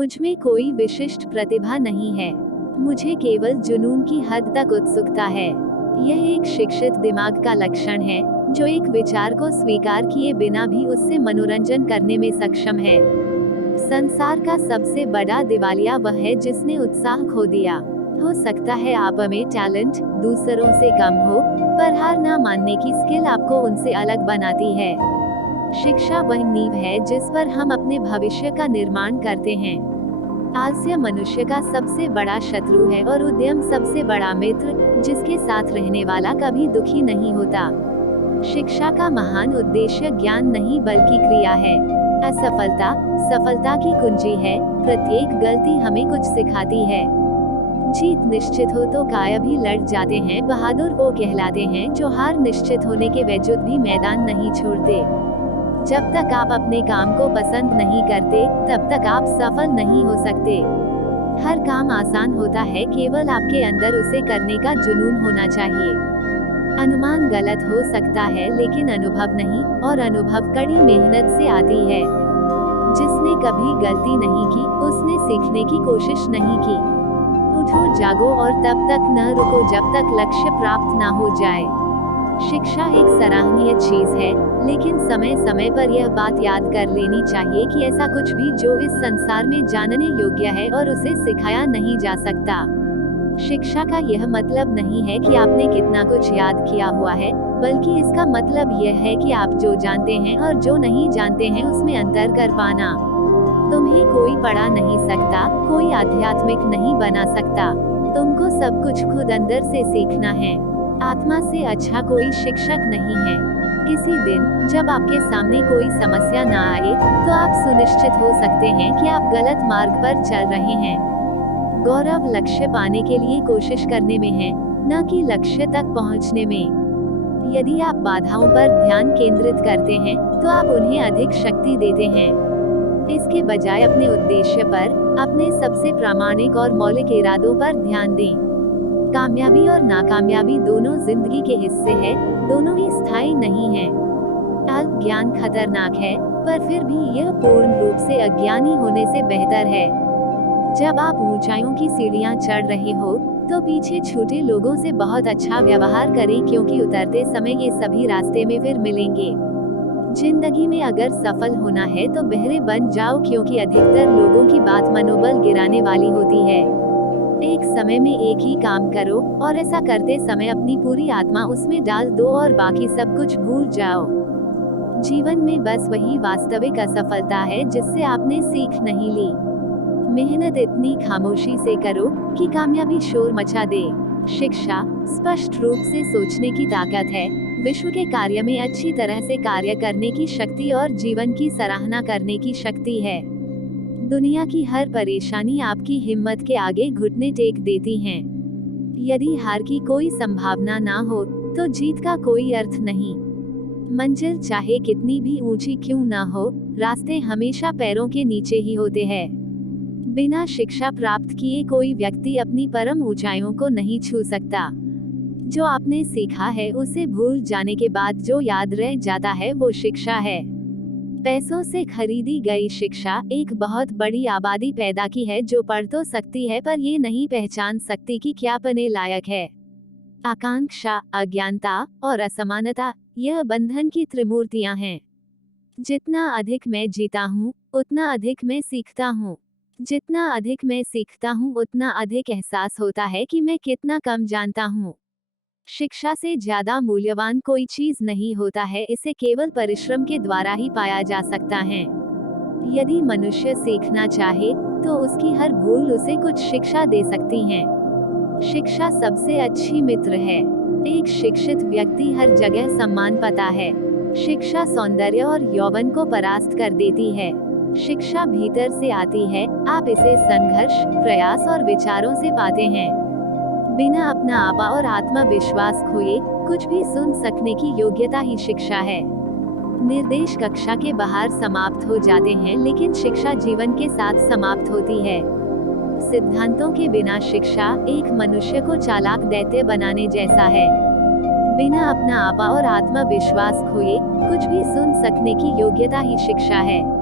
मुझ में कोई विशिष्ट प्रतिभा नहीं है। मुझे केवल जुनून की हद तक उत्सुकता है। यह एक शिक्षित दिमाग का लक्षण है, जो एक विचार को स्वीकार किए बिना भी उससे मनोरंजन करने में सक्षम है। संसार का सबसे बड़ा दिवालिया वह है जिसने उत्साह खो दिया। हो सकता है आप में टैलेंट दूसरों से कम हो, पर हार ना मानने की स्किल आपको उनसे अलग बनाती है। शिक्षा वह नींव है जिस पर हम अपने भविष्य का निर्माण करते हैं। आलस्य मनुष्य का सबसे बड़ा शत्रु है और उद्यम सबसे बड़ा मित्र, जिसके साथ रहने वाला कभी दुखी नहीं होता। शिक्षा का महान उद्देश्य ज्ञान नहीं बल्कि क्रिया है। असफलता सफलता की कुंजी है। प्रत्येक गलती हमें कुछ सिखाती है। जीत निश्चित हो तो काय भी लड़ जाते हैं। बहादुर वो कहलाते हैं जो हार निश्चित होने के बावजूद भी मैदान नहीं छोड़ते। जब तक आप अपने काम को पसंद नहीं करते, तब तक आप सफल नहीं हो सकते। हर काम आसान होता है, केवल आपके अंदर उसे करने का जुनून होना चाहिए। अनुमान गलत हो सकता है, लेकिन अनुभव नहीं, और अनुभव कड़ी मेहनत से आती है। जिसने कभी गलती नहीं की, उसने सीखने की कोशिश नहीं की। उठो जागो और तब तक न रुको जब तक लक्ष्य प्राप्त न हो जाए। शिक्षा एक सराहनीय चीज है, लेकिन समय समय पर यह बात याद कर लेनी चाहिए कि ऐसा कुछ भी जो इस संसार में जानने योग्य है और उसे सिखाया नहीं जा सकता। शिक्षा का यह मतलब नहीं है कि आपने कितना कुछ याद किया हुआ है, बल्कि इसका मतलब यह है कि आप जो जानते हैं और जो नहीं जानते हैं उसमें अंतर कर पाना। तुम्हें कोई पढ़ा नहीं सकता, कोई आध्यात्मिक नहीं बना सकता। तुमको सब कुछ खुद अंदर से सीखना है। आत्मा से अच्छा कोई शिक्षक नहीं है। किसी दिन जब आपके सामने कोई समस्या न आए, तो आप सुनिश्चित हो सकते हैं कि आप गलत मार्ग पर चल रहे हैं। गौरव लक्ष्य पाने के लिए कोशिश करने में है, न कि लक्ष्य तक पहुंचने में। यदि आप बाधाओं पर ध्यान केंद्रित करते हैं, तो आप उन्हें अधिक शक्ति देते हैं। इसके बजाय अपने उद्देश्य पर, अपने सबसे प्रामाणिक और मौलिक इरादों पर ध्यान दें। कामयाबी और नाकामयाबी दोनों जिंदगी के हिस्से हैं, दोनों ही स्थायी नहीं हैं। अल्प ज्ञान खतरनाक है, पर फिर भी यह पूर्ण रूप से अज्ञानी होने से बेहतर है। जब आप ऊंचाइयों की सीढ़ियां चढ़ रहे हो, तो पीछे छूटे लोगों से बहुत अच्छा व्यवहार करें, क्योंकि उतरते समय ये सभी रास्ते में फिर मिलेंगे। जिंदगी में अगर सफल होना है तो बहरे बन जाओ, क्योंकि अधिकतर लोगों की बात मनोबल गिराने वाली होती है। एक समय में एक ही काम करो, और ऐसा करते समय अपनी पूरी आत्मा उसमें डाल दो और बाकी सब कुछ भूल जाओ। जीवन में बस वही वास्तविक असफलता है जिससे आपने सीख नहीं ली। मेहनत इतनी खामोशी से करो कि कामयाबी शोर मचा दे। शिक्षा स्पष्ट रूप से सोचने की ताकत है, विश्व के कार्य में अच्छी तरह से कार्य करने की शक्ति और जीवन की सराहना करने की शक्ति है। दुनिया की हर परेशानी आपकी हिम्मत के आगे घुटने टेक देती हैं। यदि हार की कोई संभावना ना हो, तो जीत का कोई अर्थ नहीं। मंजिल चाहे कितनी भी ऊंची क्यों ना हो, रास्ते हमेशा पैरों के नीचे ही होते हैं। बिना शिक्षा प्राप्त किए कोई व्यक्ति अपनी परम ऊंचाइयों को नहीं छू सकता। जो आपने सीखा है उसे भूल जाने के बाद जो याद रह जाता है वो शिक्षा है। पैसों से खरीदी गई शिक्षा एक बहुत बड़ी आबादी पैदा की है, जो पढ़ तो सकती है पर ये नहीं पहचान सकती कि क्या पढ़ने लायक है। आकांक्षा, अज्ञानता और असमानता, यह बंधन की त्रिमूर्तियां हैं। जितना अधिक मैं जीता हूँ, उतना अधिक मैं सीखता हूँ। जितना अधिक मैं सीखता हूँ, उतना अधिक एहसास होता है कि मैं कितना कम जानता हूँ। शिक्षा से ज्यादा मूल्यवान कोई चीज नहीं होता है, इसे केवल परिश्रम के द्वारा ही पाया जा सकता है। यदि मनुष्य सीखना चाहे, तो उसकी हर भूल उसे कुछ शिक्षा दे सकती है। शिक्षा सबसे अच्छी मित्र है। एक शिक्षित व्यक्ति हर जगह सम्मान पाता है। शिक्षा सौंदर्य और यौवन को परास्त कर देती है। शिक्षा भीतर से आती है, आप इसे संघर्ष, प्रयास और विचारों से पाते हैं। बिना अपना आपा और आत्मविश्वास खोए कुछ भी सुन सकने की योग्यता ही शिक्षा है। निर्देश कक्षा के बाहर समाप्त हो जाते हैं, लेकिन शिक्षा जीवन के साथ समाप्त होती है। सिद्धांतों के बिना शिक्षा एक मनुष्य को चालाक दैत्य बनाने जैसा है। बिना अपना आपा और आत्मविश्वास खोए कुछ भी सुन सकने की योग्यता ही शिक्षा है।